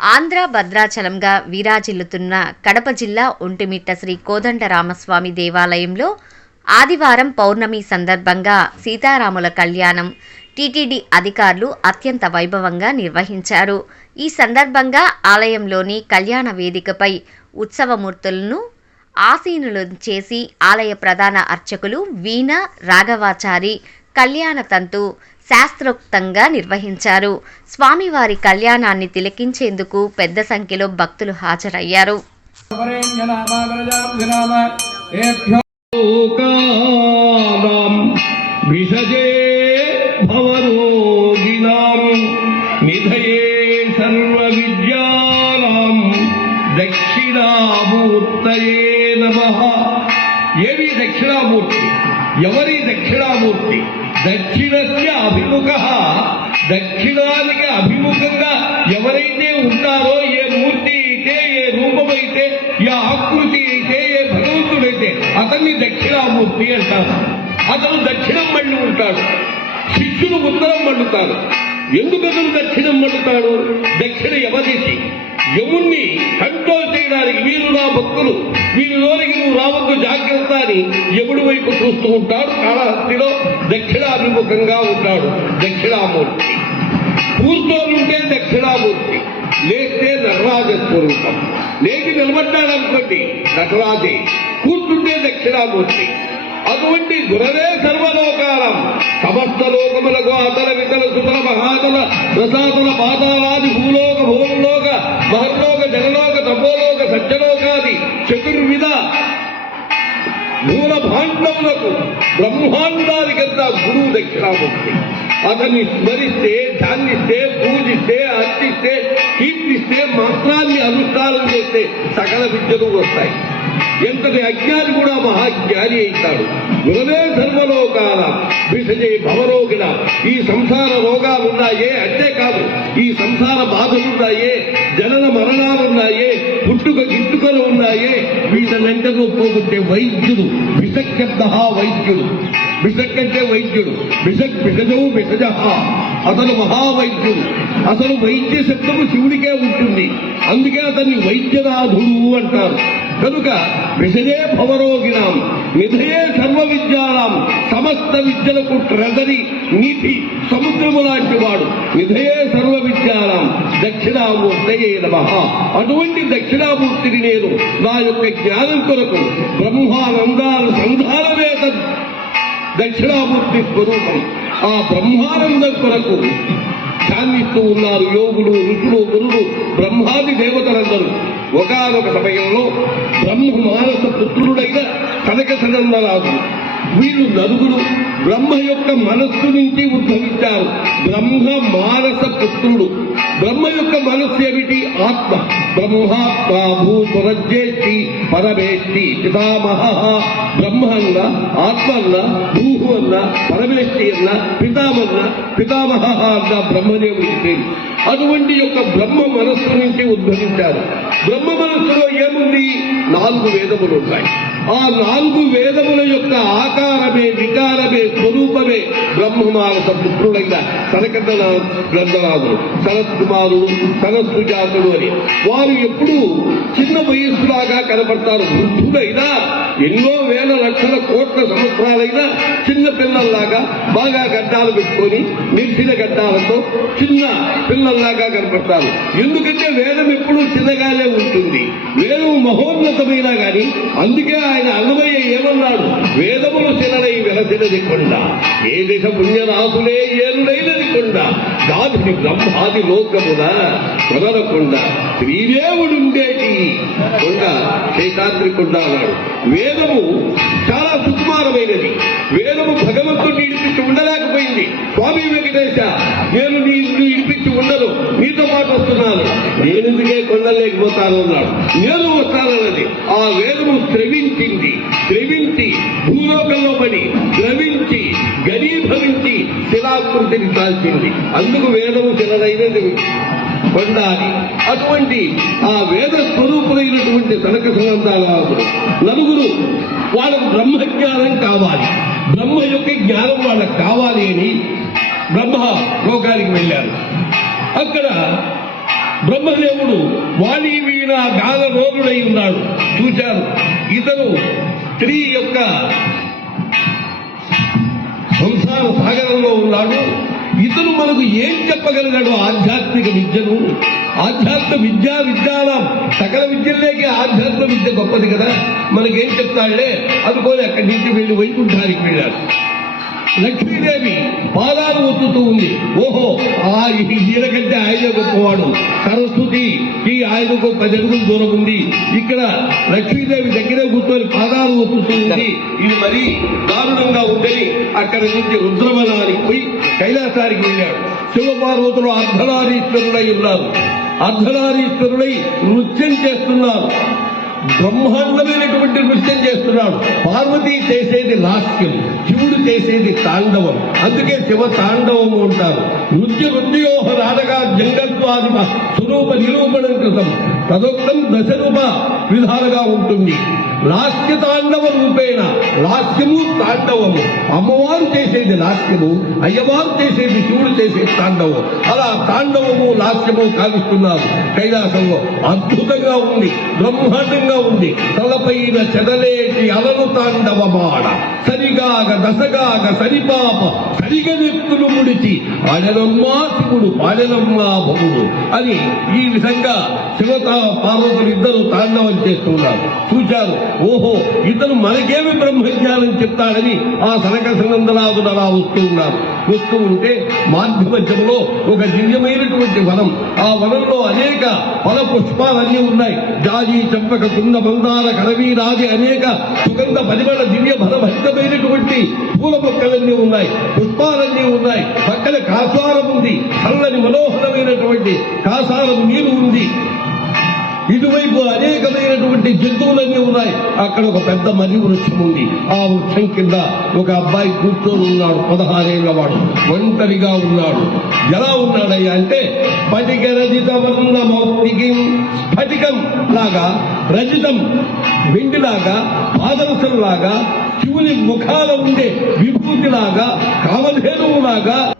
ఆంధ్ర భద్రాచలంగా విరాజిల్లుతున్న కడప జిల్లా ఒంటిమిట్ట శ్రీ కోదండరామస్వామి దేవాలయంలో ఆదివారం పౌర్ణమి సందర్భంగా సీతారాముల కళ్యాణం టీటీడీ అధికారులు అత్యంత వైభవంగా నిర్వహించారు. ఈ సందర్భంగా ఆలయంలోని కళ్యాణ వేదికపై ఉత్సవమూర్తులను ఆసీనులు చేసి ఆలయ ప్రధాన అర్చకులు వీణ రాఘవాచారి కళ్యాణ తంతు శాస్త్రోక్తంగా నిర్వహించారు. స్వామివారి కళ్యాణాన్ని తిలకించేందుకు పెద్ద సంఖ్యలో భక్తులు హాజరయ్యారు. దక్షిణామూర్తయే నమః. ఏవి దక్షిణామూర్తి? ఎవరి దక్షిణామూర్తి? దక్షిణస్య అభిముఖ. దక్షిణానికి అభిముఖంగా ఎవరైతే ఉంటారో ఏ మూర్తి అయితే ఏ రూపమైతే ఏ ఆకృతి అయితే ఏ భగవంతుడైతే అతన్ని దక్షిణామూర్తి అంటారు. అతను దక్షిణం మళ్ళీ ఉంటాడు. శిష్యులు ఉత్తరం మండుతారు ఎందుకు అతను దక్షిణం మండుతాడు దక్షిణ యమదిశి యముణ్ణి కంట్రోల్ చేయడానికి వీరు నా భక్తులు వీరిలోనికి నువ్వు రావద్దు జాగ్రత్త అని యముడి వైపు చూస్తూ ఉంటాడు కాళహస్తిలో దక్షిణాభిముఖంగా ఉంటాడు దక్షిణామూర్తి. కూర్చోనుంటే దక్షిణామూర్తి లేస్తే నటరాజ స్వరూపం లేచి నిలబడ్డాడు అనుకోండి నటరాజే. కూర్చుంటే దక్షిణామూర్తి. అటువంటి గురవే సర్వలోకాలం సమస్త లోకములకు అతల వితల సుతల మహాతల రసాకుల పాతాలాది భూలోక భూలోక మహర్లోక జనలోక తపోలోక సజ్జలోకాది చతుర్విధ మూల భాండములకు బ్రహ్మాండానికంతా గురువు దక్షిణామూర్తి అతన్ని స్మరిస్తే ధ్యానిస్తే పూజిస్తే అర్చిస్తే కీర్తిస్తే మంత్రాన్ని అనుష్ఠానం చేస్తే సకల విద్యలు వస్తాయి. ఎంతటి అజ్ఞాని కూడా మహాజ్ఞాని అవుతాడు. గురవే సర్వలోకాల విషజే భవరోగిన ఈ సంసార రోగాలున్నాయే అంతేకాదు ఈ సంసార బాధలున్నాయే జనన మరణాలున్నాయే పుట్టుక గిట్టుకలు ఉన్నాయే వీటన్నింటిలో పోగొట్టే వైద్యుడు విషశబ్ద వైద్యుడు విషక్ అంటే వైద్యుడు విషక్ విషజవు విషజ అతను మహావైద్యుడు. అసలు వైద్య శబ్దము శివుడికే ఉంటుంది. అందుకే అతన్ని వైద్యనాథుడు అంటారు. కనుక విషజే భవరోగిణాం. నిధయే సర్వ విద్యానాం సమస్త విద్యలకు ట్రెజరీ నీతి సముద్రము లాంటి వాడు. నిధయే సర్వ విద్యానం దక్షిణామూర్తయే నమ. అటువంటి దక్షిణామూర్తిని నేను నా యొక్క జ్ఞానం కొరకు బ్రహ్మానందాల సంధానమే దక్షిణామూర్తి స్వరూపం. ఆ బ్రహ్మానందం కొరకు ధ్యానిస్తూ ఉన్నారు యోగులు ఋషులు గురులు బ్రహ్మాది దేవతలందరూ. ఒకనొక సమయంలో బ్రహ్మ మానస పుత్రుడైన కనక సనందరాజు వీరు నలుగురు బ్రహ్మ యొక్క మనస్సు నుంచి ఉద్భవించారు. బ్రహ్మ మానస పుత్రుడు. బ్రహ్మ యొక్క మనస్సు ఏమిటి? ఆత్మ. బ్రహ్మాత్మ భూస్వరజ్యేష్టి పరమేష్టి పితామహ. బ్రహ్మ అన్న ఆత్మ అన్న భూహు అన్న పరమేష్టి అన్న పితామన్న పితామహ అన్న బ్రహ్మదేవుడి పేరు అటువంటి యొక్క బ్రహ్మ మనస్సు నుంచి ఉద్భవించారు. బ్రహ్మ మనస్సులో ఏముంది? నాలుగు వేదములు ఉన్నాయి ఆ నాలుగు వేదముల యొక్క ఆకారమే వికారమే స్వరూపమే బ్రహ్మమానస పుత్రుడైన సనకట గ్రంథరాజులు శరత్ కుమారుడు సరస్సు అని. వారు ఎప్పుడూ చిన్న వయస్సులాగా కనపడతారు. వృద్ధుడైనా ఎన్నో వేల లక్షల కోట్ల సంవత్సరాలైనా చిన్న పిల్లల్లాగా బాగా గడ్డాలు పెట్టుకొని నిర్చిన గడ్డాలతో చిన్న పిల్లల్లాగా కనపడతారు. ఎందుకంటే వేదం మహోన్నతమైన అందుకే ఆయన అన్నమయ్య ఏమన్నాడు? వేదములు శిలనై వెలసినది కొండ ఏ దిశ పుణ్యనాథులే ఏనుడైనది కొండ గాధుని బ్రహ్మాది లోకమున కొనరకొండ. శ్రీదేవుడుండేటి? కొండ శేషాద్రి కొండ అన్నాడు. వేదము చాలా సుకుమారమైనది. వేదము భగవంతుడిని ఇడిపించి ఉండలేకపోయింది. స్వామి వెంకటేశ నేను నీ నీ ఇడిపించి ఉండను నీతో పాటు వస్తున్నాను నేనెందుకే కొండలేకపోతాను అన్నాడు. నేను వస్తానన్నది. ఆ వేదము శ్రవించింది శ్రవించి భూలోకంలో పడి ద్రవించి గరీభవించి శిలాకృతిని దాల్చింది అందుకు వేదము చిన్నదైనది పొందాలి. అటువంటి ఆ వేద స్వరూపులైనటువంటి తనక సంబంధాలు నలుగురు వాళ్ళకు బ్రహ్మజ్ఞానం కావాలి. బ్రహ్మ యొక్క జ్ఞానం వాళ్ళకు కావాలి అని బ్రహ్మ లోకానికి వెళ్ళారు. అక్కడ బ్రహ్మదేవుడు వాణి వీణ గాల రోగుడై ఉన్నాడు. చూశారు? ఇతను స్త్రీ యొక్క సంసార సాగరంలో ఉన్నాడు. ఇతను మనకు ఏం చెప్పగలిగాడు? ఆధ్యాత్మిక విద్యను. ఆధ్యాత్మ విద్యా విజ్ఞానం. సకల విద్యలేకే ఆధ్యాత్మ విద్య గొప్పది కదా. మనకేం చెప్తాడులే అనుకోని అక్కడి నుంచి వెళ్ళి వైకుంఠానికి వెళ్ళాడు లక్ష్మీదేవి పాదాలు ఒత్తుతూ ఉంది. ఓహో ఆ ఈయన కంటే ఆయన గొప్పవాడు సరస్వతి ఈ ఆయనకు పది అడుగులు దూరం ఉంది. ఇక్కడ లక్ష్మీదేవి దగ్గరే కూర్చొని పాదాలు ఒత్తుతూ ఉంది. ఇది మరీ దారుణంగా ఉందని అక్కడి నుంచి రుద్రవనానికి పోయి కైలాసానికి వెళ్ళాడు. శివపార్వతులు అర్ధనారీశ్వరుడై ఉన్నారు. అర్ధనారీశ్వరుడై నృత్యం చేస్తున్నారు. బ్రహ్మాండమైనటువంటి నృత్యం చేస్తున్నాడు. పార్వతి చేసేది లాస్యం శివుడు చేసేది తాండవం. అందుకే శివ తాండవము అంటారు. నృత్య నృత్యోహ రాడగా జంగత్వాదిమ స్వరూప నిరూపణం కృతం. తదర్థం దశ రూప విధాలుగా ఉంటుంది. లాస్య తాండవ రూపేణ లాస్యము తాండవము. అమ్మవారు చేసేది లాస్యము అయ్యవారు చేసేది శివుడు చేసే తాండవం. అలా తాండవము లాస్యము కావిస్తున్నారు కైలాసంలో. అద్భుతంగా ఉంది బ్రహ్మాండంగా ఉంది. తలపైన చెదలేటి అలలు తాండవమాడ. సరిగాగ దశగాగ సరిపాప సరిగనెత్తులు ముడిచి ఆడనమ్మా శివుడు పాడనమ్మా భవుడు అని ఈ విధంగా శివత పార్వతులు ఇద్దరు తాండవం చేస్తున్నారు. చూశారు ఓహో ఇతను మనకేమి బ్రహ్మజ్ఞానం చెప్తాడని ఆ సనక సనందనాథుడు అలా వస్తూ ఉన్నారు వస్తూ ఉంటే మాధ్యమధ్యంలో ఒక దివ్యమైనటువంటి వనం. ఆ వనంలో అనేక ఫల పుష్పాలన్నీ ఉన్నాయి. జాజి చంపక కుంద మందార కడవీరాది అనేక సుగంధ పరిమళ దివ్య ఫలభరితమైనటువంటి పూల మొక్కలన్నీ ఉన్నాయి. పుష్పాలన్నీ ఉన్నాయి. పక్కన కాసారం ఉంది చల్లని మనోహరమైనటువంటి కాసారం నీరు ఉంది. ఇటువైపు అనేకమైనటువంటి జంతువులన్నీ ఉన్నాయి. అక్కడ ఒక పెద్ద మర్రి వృక్షం ఉంది. ఆ వృక్షం కింద ఒక అబ్బాయి కూర్చొని ఉన్నాడు. పదహారేళ్ళ వాడు. ఒంటరిగా ఉన్నాడు. ఎలా ఉన్నాడయ్యా అంటే స్ఫటిక రజిత వర్ణ మౌక్తికి స్ఫటికం లాగా రజితం వెండిలాగా పాదరసం లాగా శివుని ముఖాల ఉండే విభూతిలాగా కామధేనువులాగా